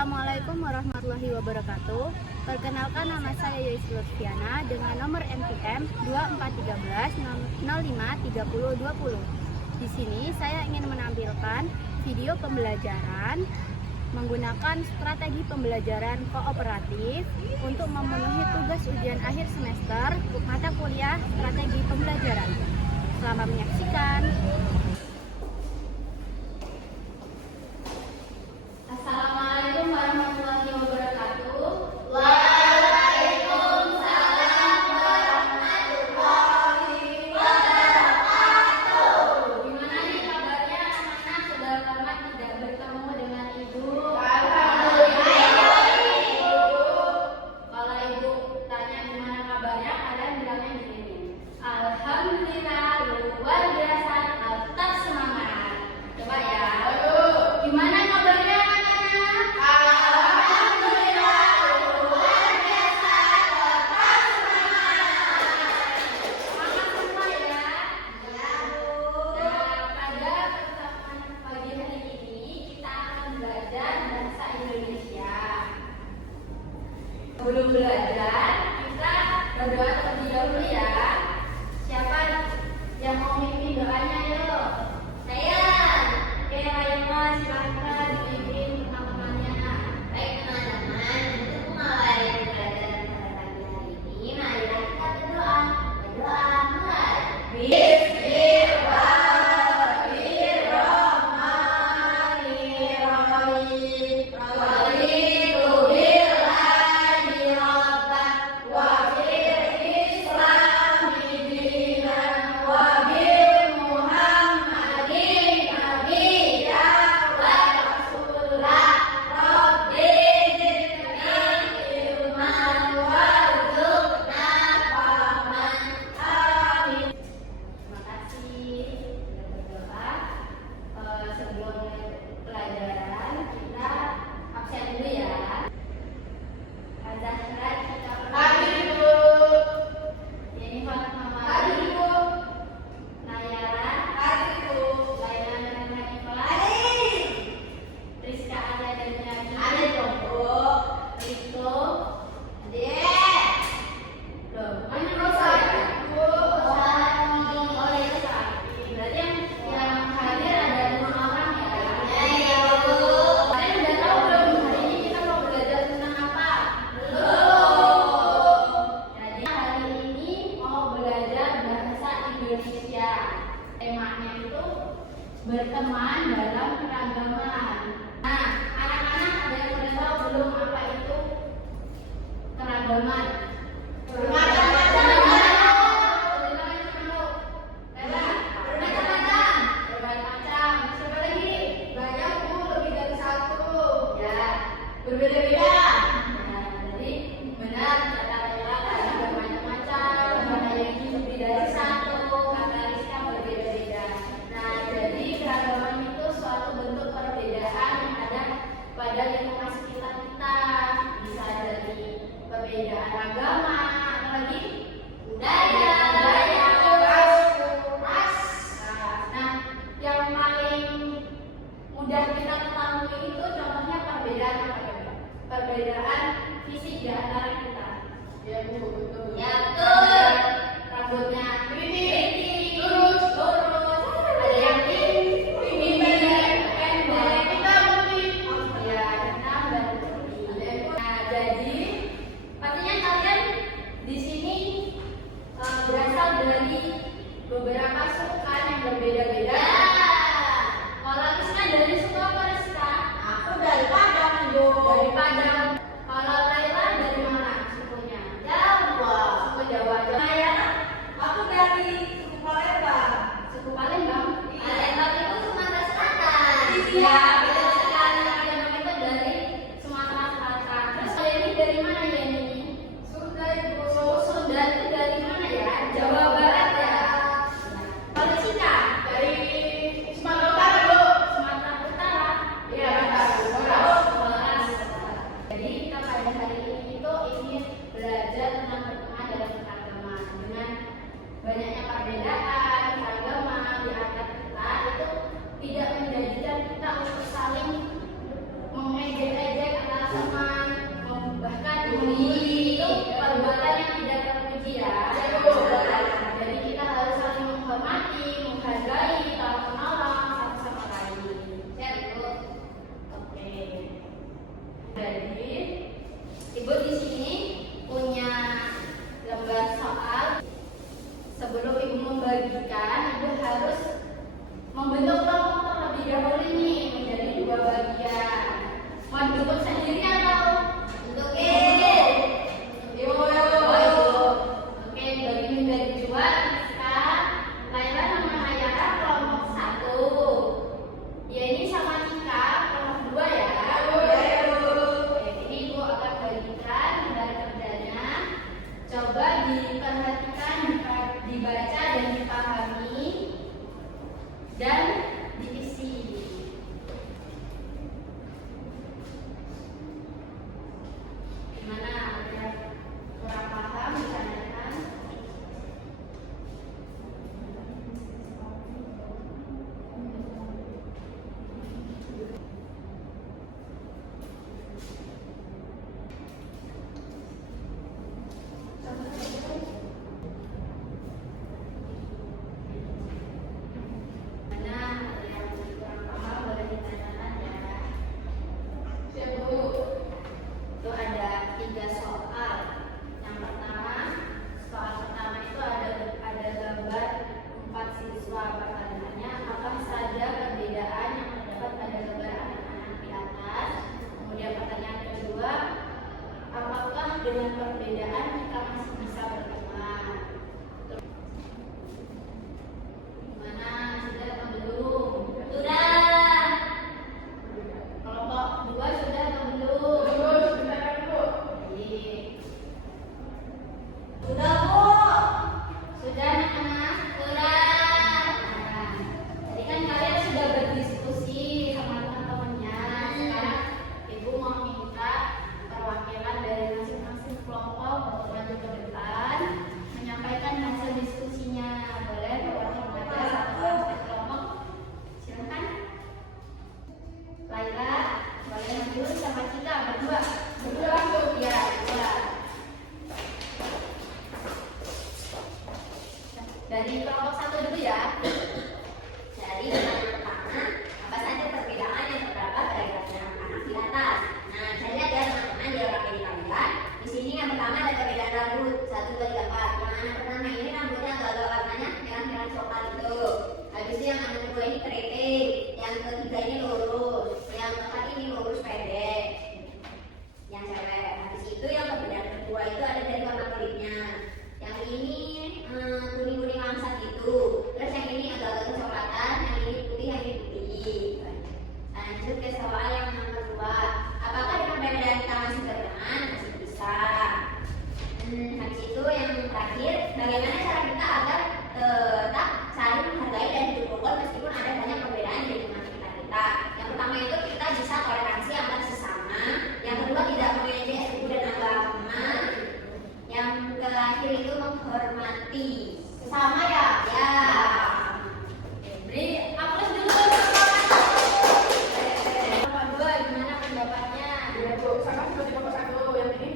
Assalamualaikum warahmatullahi wabarakatuh. Perkenalkan, nama saya Yaislul Lutfiana dengan nomor NPM 2413 053020. Di sini saya ingin menampilkan video pembelajaran menggunakan strategi pembelajaran kooperatif untuk memenuhi tugas ujian akhir semester mata kuliah strategi pembelajaran. Selamat menyaksikan. Assalamualaikum warahmatullahi wabarakatuh. Waalaikumsalam warahmatullahi wabarakatuh. Gimana nih kabarnya anak-anak? Sudah lama tidak bertemu dengan Ibu. Alhamdulillah, Ibu. Kalau Ibu tanya gimana kabarnya, kalian bilangnya gini. Alhamdulillah, luar biasa, tetap semangat. Coba ya. Gimana kabarnya anak-anak? Alhamdulillah, luar biasa, tetap semangat. Semangat semua ya. Ya, Bu. Nah, pada pertemuan pagi hari ini kita akan belajar bahasa Indonesia. Sebelum belajar, kita berdoa terlebih dahulu ya. Siapa yang mau mimpin doanya? Yuk. Saya. Oke, Raima, silakan dipimpin teman-temannya. Baik teman-teman, untuk memulai pembelajaran pada pagi hari ini, marilah kita berdoa. Berdoa mulai. Bismillahirrahmanirrahim. Raditu billahi rabban wa bil islami dinan wa bil muhammadin nabiyyan wa rasulah. Rabbi zidni ilman warzuqna fahman. Amin. Terima kasih sudah berdoa. Sebelum pelajaran kita absen dulu ya. Azahra kita Hadir, Ibu. Ini Fatma Hadir, Ibu. Nayara, Hadir, Ibu. Laila dan Hanifah, Hadir. Rizka Alia dan Nyaji, Hadir dong, Bu. Riko, Hadir. loh, Hadir, mana Bu. Rosa ya? Bu. Oh ya, Sakti. Berarti yang hadir ada 5 orang ya? Ya, Bu. Kalian udah tahu belum hari ini kita mau belajar tentang apa? Belum. Jadi hari ini mau belajar bahasa Indonesia. Temanya itu berteman dalam keragaman. Nah, anak-anak ada yang udah tahu belum apa itu keragaman? Bermacam-macam. Siapa lagi? Banyak, Bu, lebih dari satu. Ya, Berbeda-beda. nah, jadi benar kata Laila tadi bermacam-macam, ada yang lebih dari satu, kata Rizka berbeda-beda. Nah, jadi keragaman itu suatu bentuk perbedaan yang ada pada lingkungan sekitar kita. Bisa dari perbedaan agama, apalagi budaya, ras. Nah, yang paling mudah kita ketahui itu contohnya perbedaan apa ya? Perbedaan fisik di antara kita. Ya, Bu, betul. Ya betul. Rambutnya keriting, lurus. Ada yang pendek. Kita putih. Ya, hitam dan putih. Nah, jadi pastinya kalian di sini berasal dari beberapa suku yang berbeda-beda. Kalau Rizka dari suku apa, Rizka? Aku dari Padang, Ibu. Dari Padang. Kalau Laila dari mana sukunya? Jawa. Suku Jawa. Nayara Aku dari suku Palembang. suku Palembang. Iya. Palembang itu Sumatera Selatan. Iya. Ya, betul sekali. Palembang itu dari Sumatera Selatan. Terus kalian ini dari mana ya ini? Sunda, Ibu. Sunda itu dari mana ya? Jawa Barat ya. Kalau Cika Dari Sumatera Utara, Bu. Sumatera Utara. Iya, benar. Horas. dengan perbedaan kita masih bisa berteman. Gimana? Sudah atau belum? Sudah. Kelompok 2 sudah atau belum? Baik. Sudah, Bu. Sudah anak-anak? Sudah. Nah, tadi kan kalian sudah berdiskusi sama teman-temannya. Sekarang Ibu mau minta perwakilan dari masing-masing kelompok maju ke depan menyampaikan hasil diskusinya. Boleh perwakilan satu kelompok? Silakan. Laila, boleh dulu sama kita berdua. Berdua langsung ya, berdua. Dari kelompok 1 dulu ya. Jadi pertanyaan pertama, apa saja perbedaan yang terdapat pada grafik anak di atas? Nah, saya lihat ya teman-teman di grafik di kalian. Di sini yang pertama ada perbedaan rambut 1, 2, 3, 4. Yang anak pertama ini rambutnya agak-agak warnanya merah-merah coklat itu. Habis itu yang anak kedua ini keriting. Yang ketiga ini lurus. Yang keempat ini lurus pendek. Yang cewek. Habis itu yang perbedaan kedua itu ada dari warna kulitnya. Yang ini kuning-kuning langsat gitu. Terus yang ini agak-agak kecoklatan, yang ini putih, yang ini putih. Nah, lanjut ke soal yang nomor 2. Apakah dengan perbedaan kita masih berteman? Masih bisa. Habis itu yang terakhir, bagaimana cara kita agar tetap saling menghargai dan hidup rukun meskipun ada banyak perbedaan di lingkungan sekitar kita. Yang pertama itu kita bisa toleransi antar sesama. Yang kedua tidak mengejek suku dan agama. Yang terakhir itu menghormati sesama ya. Ya. Beri aplaus dulu. Kelompok 2 gimana pendapatnya? Ya Bu, sama seperti kelompok 1 yang ini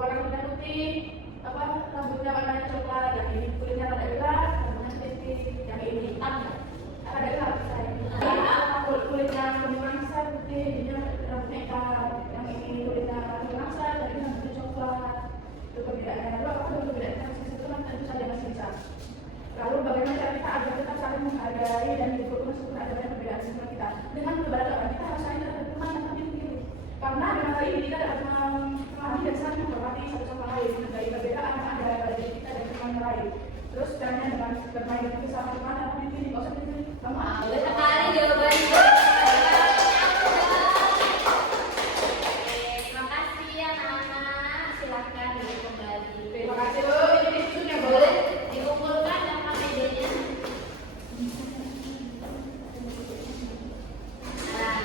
warna kulitnya putih, rambutnya warnanya coklat, yang ini kulitnya rada gelap, rambutnya putih, yang ini hitam, rada gelap kulitnya kuning langsat putih, jadinya rambutnya hitam, yang ini kulitnya kuning langsat, jadi rambutnya coklat. Itu perbedaannya. Lalu apakah perbedaan kita masih satu kan tentu saja masih bisa. Lalu bagaimana cara kita agar kita saling menghargai dan hidup meskipun ada banyak perbedaan sekitar kita? Dengan keberagaman kita harus saling berteman dan saling begitu. Karena dengan hal ini kita dapat memahami dan saling menghormati satu sama lain, menghargai perbedaan yang ada pada diri kita dan teman lain. Terus caranya dengan bermain dengan bersama teman dan ini nggak usah ini. Boleh sekali jawabannya. Terima kasih anak-anak. Silakan duduk kembali. Terima kasih Bu. Ini diskusinya Bu. Boleh dikumpulkan sama media. Nah,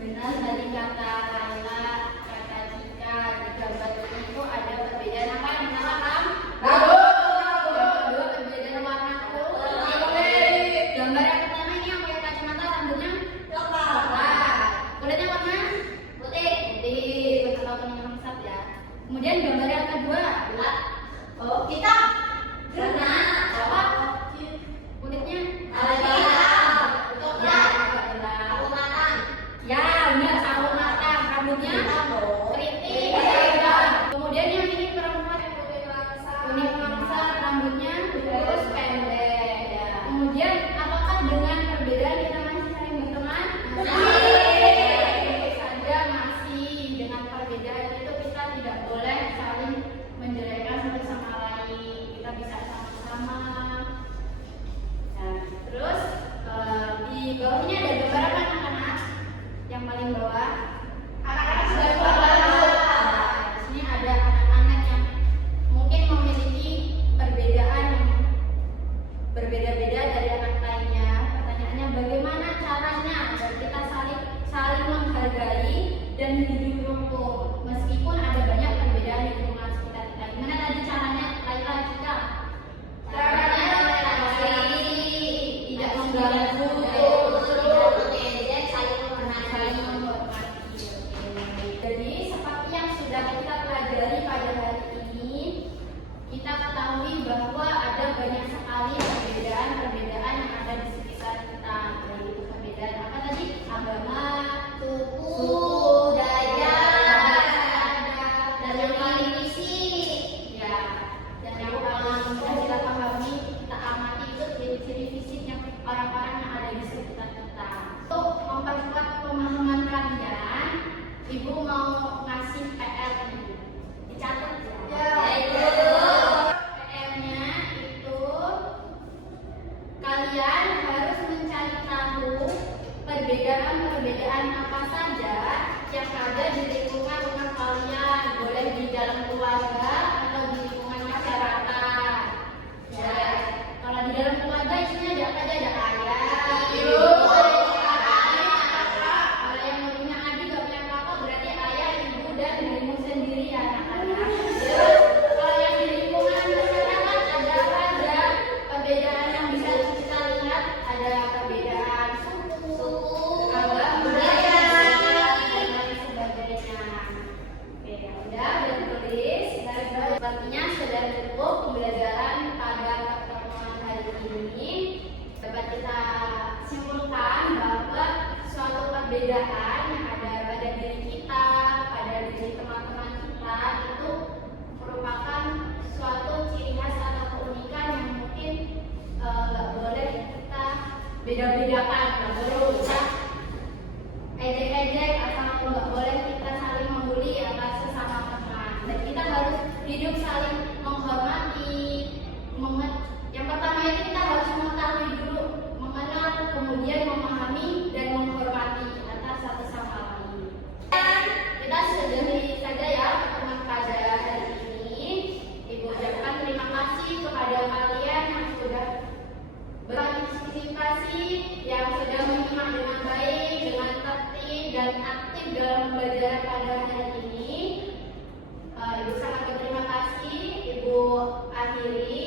benar tadi kata Laila, kata Cika, di gambar ini itu ada perbedaan apa yang mengalami? Dua perbedaan warna kulit. Gambar yang pertama ini yang pakai kacamata rambutnya coklat. Kulitnya warna putih. Putih atau kuning langsat ya. Kemudian gambar yang kedua gelap. Oh, kita warna apa? Kulitnya coklat. Aku matang. Ya, benar, sawo matang, rambutnya keriting. Kemudian yang ini perempuan kuning langsat, rambutnya lurus pendek. Kemudian apakah dengan perbedaan kita masih saling berteman? Tentu saja masih. Dengan perbedaan itu kita tidak boleh saling menjelekkan satu sama lain. Kita bisa sama-sama. Nah, terus di bawahnya ada gambar apa anak-anak? Yang paling bawah anak-anak sudah keluar. Di sini ada anak-anak yang mungkin memiliki perbedaan yang berbeda-beda dari anak lainnya. Pertanyaannya bagaimana caranya agar kita saling menghargai dan hidup rukun meskipun ada banyak perbedaan di lingkungan sekitar kita. Gimana tadi caranya Laila Cika? Caranya toleransi, tidak mengganggu, tidak mengejek, saling menghormati. apa saja yang ada di lingkungan rumah kalian, boleh di dalam keluarga atau di lingkungan masyarakat. Ya, kalau di dalam keluarga isinya ada apa aja? Ada ayah, ibu, kakak. Kalau yang mau punya adik gak punya kakak berarti ayah, ibu, dan dirimu sendiri ya anak-anak. Terus kalau yang di lingkungan masyarakat ada apa aja? Perbedaan yang bisa kita lihat ada perbedaan suku, agama, budaya, dan lain sebagainya. Oke, ya udah tulis. Sepertinya sudah cukup pembelajaran pada pertemuan hari ini. Dapat kita simpulkan bahwa suatu perbedaan yang ada pada diri kita, pada diri teman-teman kita itu merupakan suatu ciri khas atau keunikan yang mungkin nggak boleh kita beda-bedakan, nggak boleh kita ejek-ejek atau nggak boleh kita saling membuli atas sesama teman. Dan kita harus hidup saling menghormati. Yang pertama itu kita harus mengetahui dulu, mengenal, kemudian memahami dan menghormati atas satu sama lain. Dan kita sudahi saja ya pertemuan pada hari ini. Ibu ucapkan terima kasih kepada kalian yang sudah berpartisipasi, yang sudah menyimak dengan baik, dengan tertib dan aktif dalam belajar pada hari ini. Ibu sangat berterima kasih. Ibu akhiri.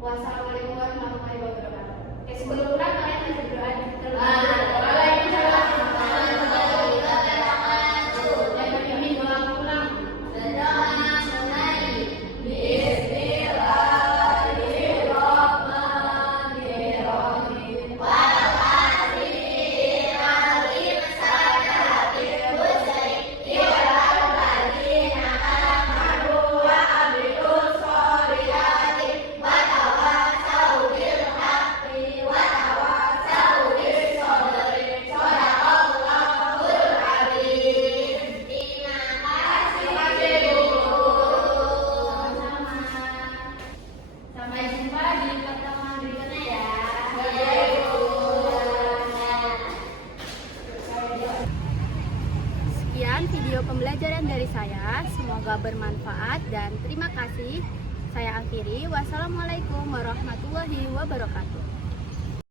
Wassalamualaikum warahmatullahi wabarakatuh. Oke, sebelum pulang kalian harus berdoa terlebih dahulu. Waalaikumsalam warahmatullahi wabarakatuh. Dan berpimpin doa pulang. Berdoa mulai. Bismillahirrahmanirrahim. Sampai jumpa di pertemuan berikutnya ya. Sekian video pembelajaran dari saya, semoga bermanfaat dan terima kasih. Saya akhiri, wassalamualaikum warahmatullahi wabarakatuh.